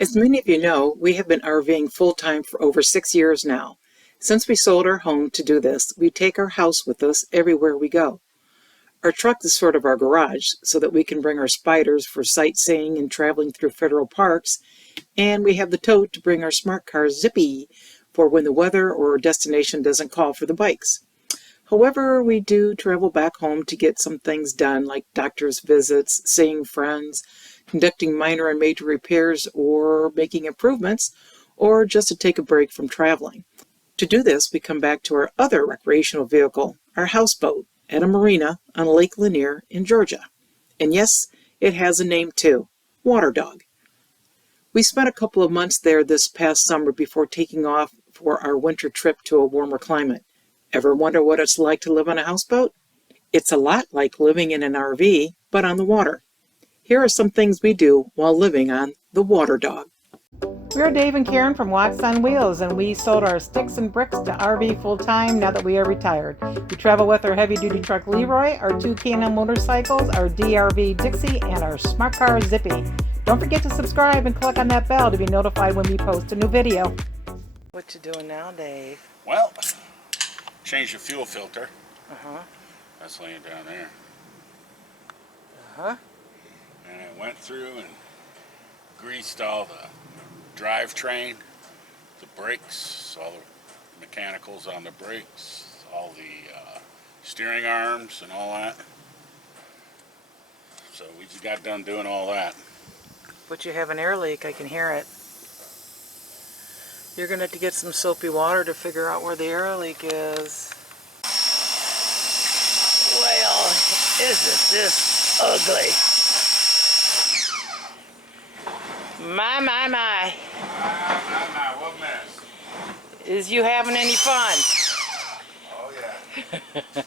As many of you know, we have been RVing full-time for over 6 years now. Since we sold our home to do this, we take our house with us everywhere we go. Our truck is sort of our garage, so that we can bring our spiders for sightseeing and traveling through federal parks, and we have the tote to bring our smart car Zippy for when the weather or destination doesn't call for the bikes. However, we do travel back home to get some things done, like doctor's visits, seeing friends, conducting minor and major repairs, or making improvements, or just to take a break from traveling. To do this, we come back to our other recreational vehicle, our houseboat, at a marina on Lake Lanier in Georgia. And yes, it has a name too, Water Dog. We spent a couple of months there this past summer before taking off for our winter trip to a warmer climate. Ever wonder what it's like to live on a houseboat? It's a lot like living in an RV, but on the water. Here are some things we do while living on the Water Dog. We're Dave and Karen from Watts on Wheels, and we sold our sticks and bricks to RV full-time now that we are retired. We travel with our heavy-duty truck Leroy, our 2 K&N motorcycles, our DRV Dixie, and our smart car Zippy. Don't forget to subscribe and click on that bell to be notified when we post a new video. What you doing now, Dave? Well, change the fuel filter. Uh-huh. That's laying down there. Uh-huh. And I went through and greased all the drivetrain, the brakes, all the mechanicals on the brakes, all the steering arms and all that. So we just got done doing all that. But you have an air leak, I can hear it. You're going to have to get some soapy water to figure out where the air leak is. Well, isn't this ugly? My. My, what mess? Is you having any fun? Oh yeah.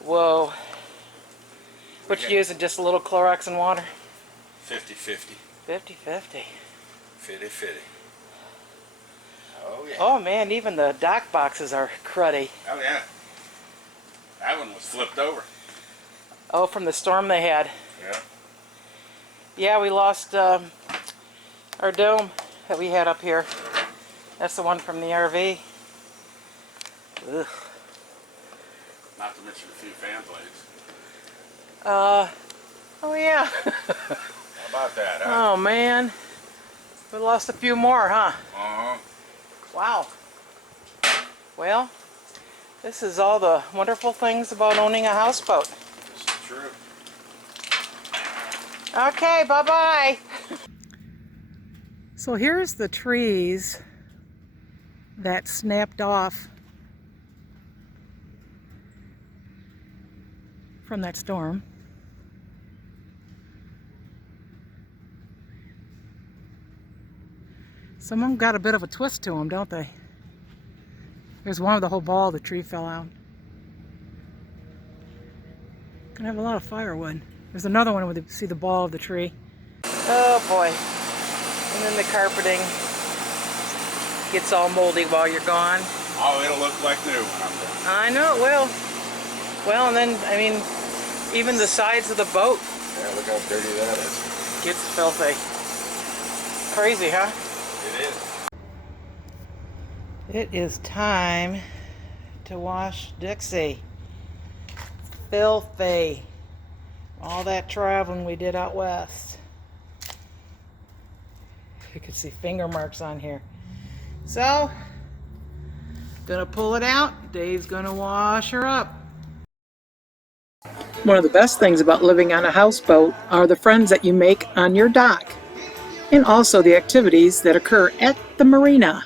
Whoa. What you using, just a little Clorox and water? 50-50. 50-50. Fitty. Oh yeah. Oh man, even the dock boxes are cruddy. Oh yeah. That one was flipped over. Oh, from the storm they had. Yeah. Yeah, we lost our dome that we had up here. That's the one from the RV. Ugh. Not to mention a few fan blades. Oh yeah. How about that, huh? Oh man. We lost a few more, huh? Uh-huh. Wow. Well, this is all the wonderful things about owning a houseboat. This is true. Okay, bye-bye. So here's the trees that snapped off from that storm. Some of them got a bit of a twist to them, don't they? There's one with the whole ball of the tree fell out. Gonna have a lot of firewood. There's another one where you see the ball of the tree. Oh boy. And then the carpeting gets all moldy while you're gone. Oh, it'll look like new when I'm done. I know it will. Well, and then, I mean, even the sides of the boat. Yeah, look how dirty that is. Gets filthy. Crazy, huh? It is. It is time to wash Dixie. Filthy. All that traveling we did out west. You can see finger marks on here. So, gonna pull it out. Dave's gonna wash her up. One of the best things about living on a houseboat are the friends that you make on your dock, and also the activities that occur at the marina.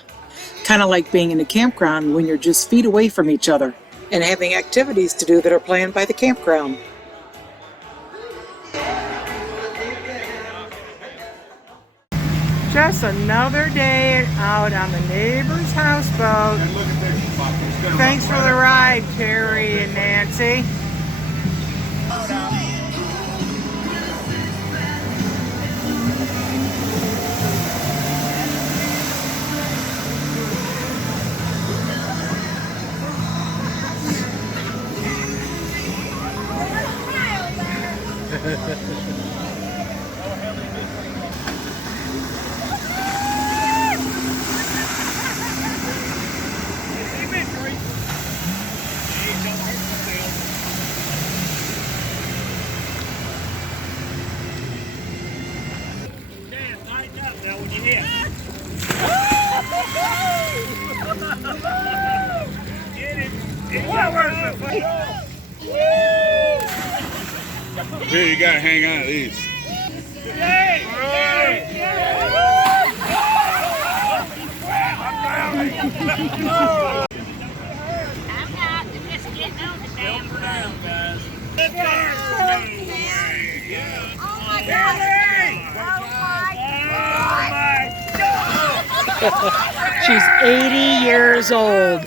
Kind of like being in a campground when you're just feet away from each other, and having activities to do that are planned by the campground. Just another day out on the neighbor's houseboat. Thanks for the ride, Terry and Nancy. Now when you hit. Get it. Here, you gotta hang on to these. I'm not just getting on the damn ground. Oh my God! She's 80 years old.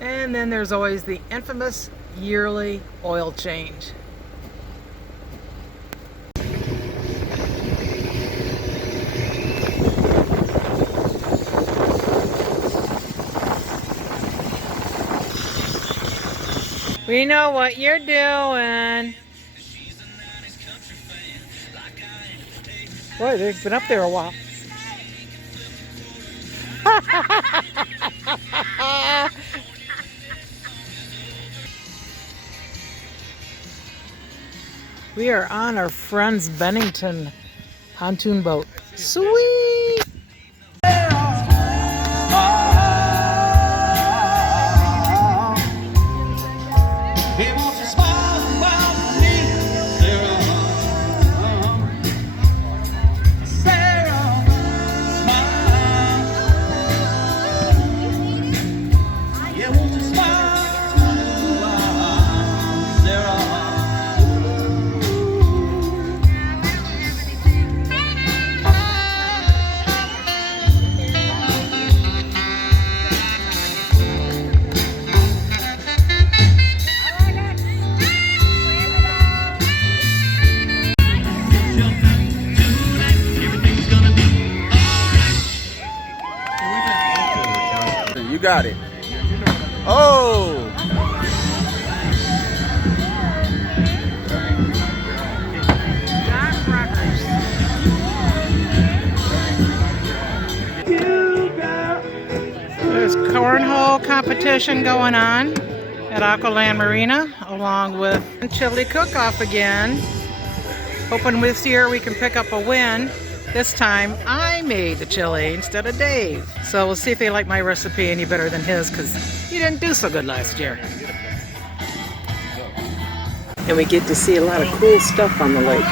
And then there's always the infamous yearly oil change. We know what you're doing. Boy, they've been up there a while. We are on our friend's Bennington pontoon boat. Sweet! You got it. Oh! There's cornhole competition going on at Aqualand Marina, along with chili cook-off again. Hoping this year we can pick up a win. This time I made the chili instead of Dave. So we'll see if they like my recipe any better than his, because he didn't do so good last year. And we get to see a lot of cool stuff on the lake.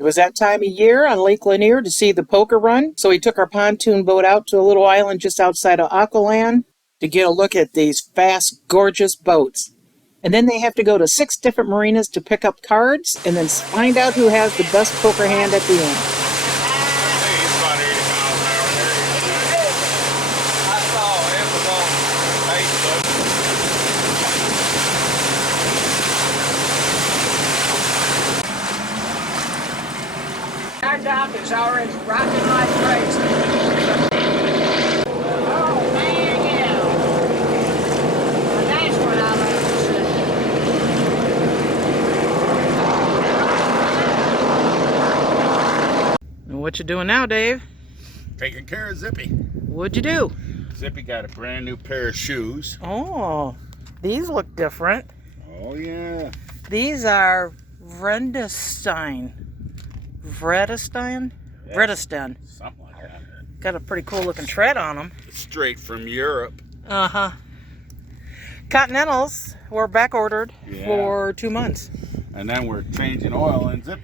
It was that time of year on Lake Lanier to see the poker run, so we took our pontoon boat out to a little island just outside of Aqualand to get a look at these fast, gorgeous boats. And then they have to go to 6 different marinas to pick up cards and then find out who has the best poker hand at the end. Our dock is already rocking like crazy. Oh man, yeah. Well, that's what I like to see. What you doing now, Dave? Taking care of Zippy. What'd you do? Zippy got a brand new pair of shoes. Oh, these look different. Oh yeah. These are Vredestein. Vredestein? Vredestein. Something like that. Got a pretty cool looking tread on them. Straight from Europe. Uh-huh. Continentals were back ordered for 2 months. And then we're changing oil in Zippy.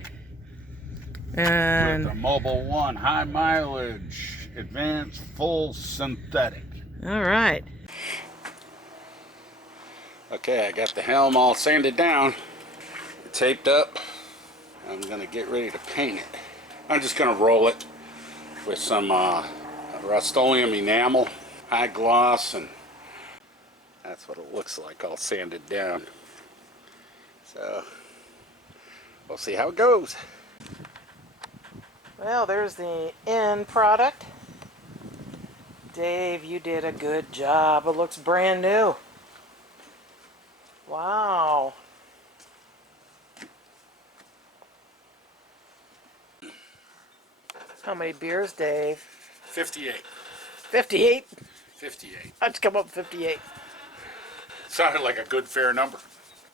And With the Mobile One high mileage, advanced full synthetic. all right. Okay, I got the helm all sanded down, taped up. I'm gonna get ready to paint it. I'm just gonna roll it with some Rust-Oleum enamel, high gloss, and that's what it looks like all sanded down. So we'll see how it goes. Well, there's the end product. Dave, you did a good job. It looks brand new. Wow. How many beers, Dave? 58. 58? 58. How'd you come up with 58? Sounded like a good fair number.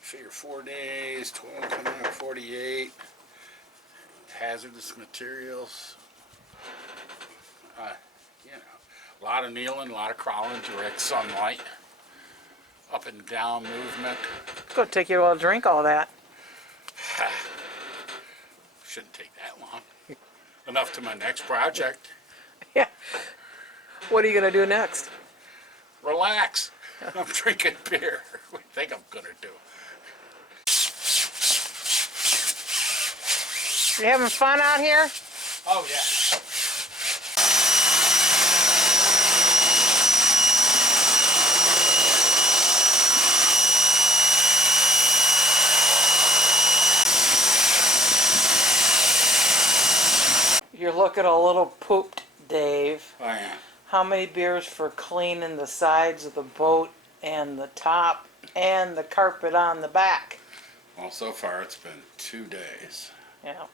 Figure 4 days, 12 coming out, 48. Hazardous materials. You know, a lot of kneeling, a lot of crawling, direct sunlight. Up and down movement. It's going to take you a while to drink all that. Shouldn't take that long. Enough to my next project. Yeah. What are you going to do next? Relax. I'm drinking beer. What do you think I'm going to do? You having fun out here? Oh, yeah. You're looking a little pooped, Dave. I am. How many beers for cleaning the sides of the boat and the top and the carpet on the back? Well, so far it's been 2 days. Yeah.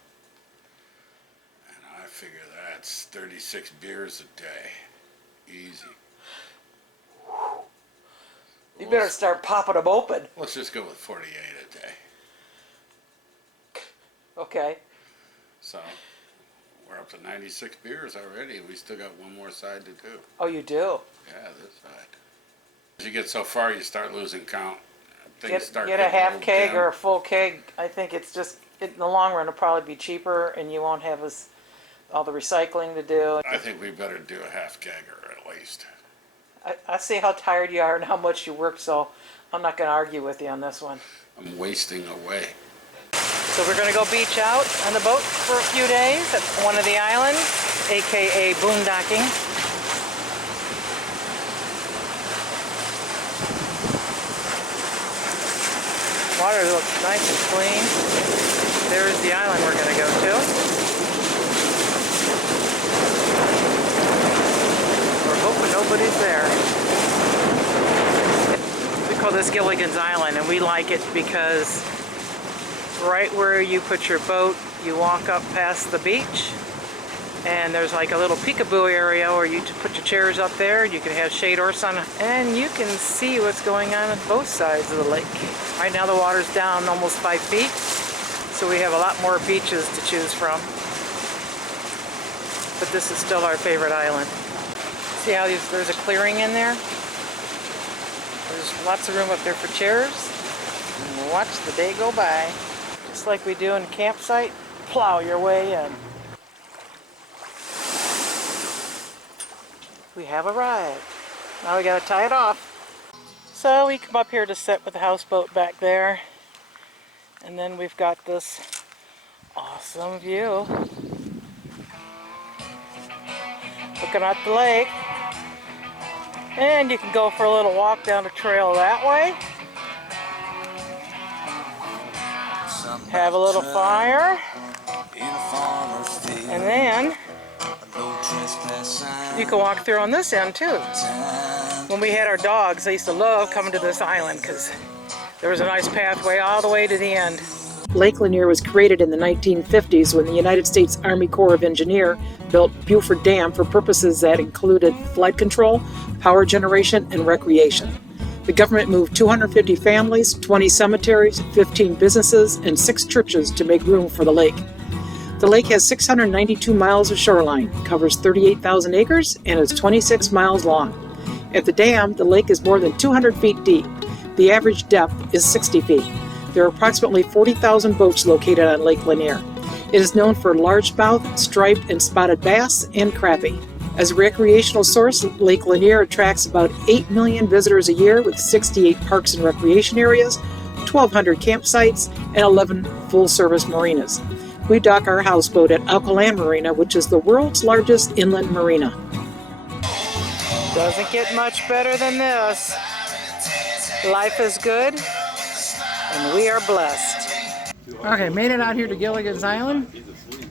And I figure that's 36 beers a day. Easy. You better start popping them open. Let's just go with 48 a day. Okay. So, we're up to 96 beers already. We still got one more side to do. Oh, you do? Yeah, this side. As you get so far, you start losing count. Things Get start a getting half little keg dim. or a full keg. I think it's just, in the long run, it'll probably be cheaper and you won't have all the recycling to do. I think we better do a half kegger at least. I see how tired you are and how much you work, so I'm not going to argue with you on this one. I'm wasting away. So we're going to go beach out on the boat for a few days at one of the islands, aka Boondocking. Water looks nice and clean. There's the island we're going to go to. We're hoping nobody's there. We call this Gilligan's Island, and we like it because right where you put your boat, you walk up past the beach, and there's like a little peekaboo area where you put your chairs up there. You can have shade or sun, and you can see what's going on both sides of the lake. Right now the water's down almost 5 feet, so we have a lot more beaches to choose from. But this is still our favorite island. See how there's a clearing in there? There's lots of room up there for chairs, and we'll watch the day go by. Just like we do in a campsite, plow your way in. We have arrived. Now we gotta tie it off. So we come up here to sit with the houseboat back there. And then we've got this awesome view. Looking at the lake. And you can go for a little walk down the trail that way. Have a little fire. And then you can walk through on this end too. When we had our dogs, they used to love coming to this island because there was a nice pathway all the way to the end. Lake Lanier was created in the 1950s when the United States Army Corps of Engineers built 𝗵𝗒𝗏 Dam for purposes that included flood control, power generation, and recreation. The government moved 250 families, 20 cemeteries, 15 businesses, and 6 churches to make room for the lake. The lake has 692 miles of shoreline, covers 38,000 acres, and is 26 miles long. At the dam, the lake is more than 200 feet deep. The average depth is 60 feet. There are approximately 40,000 boats located on Lake Lanier. It is known for largemouth, striped, and spotted bass and crappie. As a recreational source, Lake Lanier attracts about 8 million visitors a year with 68 parks and recreation areas, 1,200 campsites, and 11 full-service marinas. We dock our houseboat at 𝗶𝗟𝗏𝗀𝗏𝗧𝗦 Marina, which is the world's largest inland marina. Doesn't get much better than this. Life is good, and we are blessed. Okay, made it out here to Gilligan's Island.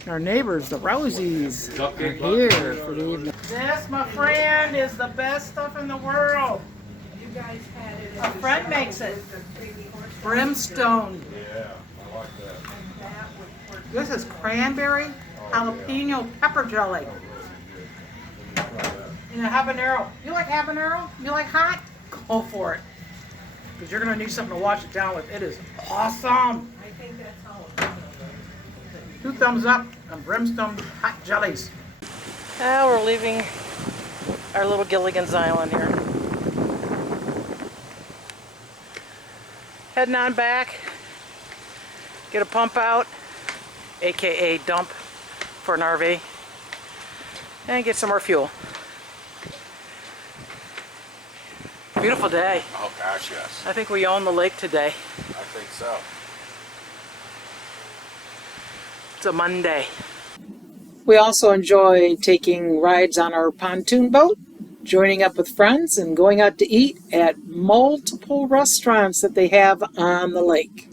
Our neighbors, the Rouseys, are here for the evening. This, my friend, is the best stuff in the world. You guys had it. A friend makes it. Brimstone. Yeah, I like that. This is cranberry jalapeno pepper jelly. And a habanero. You like habanero? You like hot? Go for it. Because you're going to need something to wash it down with. It is awesome. I think that's all. 2 thumbs up on Brimstone hot jellies. Now we're leaving our little Gilligan's Island here. Heading on back. Get a pump out, aka dump for an RV. And get some more fuel. Beautiful day. Oh gosh, yes. I think we own the lake today. I think so. It's a Monday. We also enjoy taking rides on our pontoon boat, joining up with friends, and going out to eat at multiple restaurants that they have on the lake.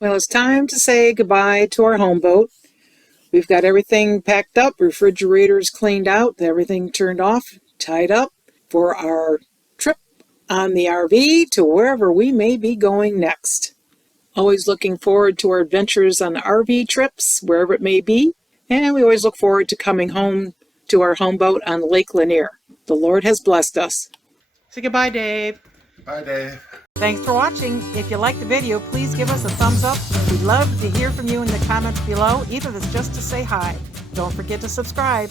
Well, it's time to say goodbye to our home boat. We've got everything packed up, refrigerators cleaned out, everything turned off, tied up for our trip on the RV to wherever we may be going next. Always looking forward to our adventures on RV trips, wherever it may be, and we always look forward to coming home to our home boat on Lake Lanier. The Lord has blessed us. Say goodbye, Dave. Bye, Dave. Thanks for watching. If you liked the video, please give us a thumbs up. We'd love to hear from you in the comments below, even if it's just to say hi. Don't forget to subscribe.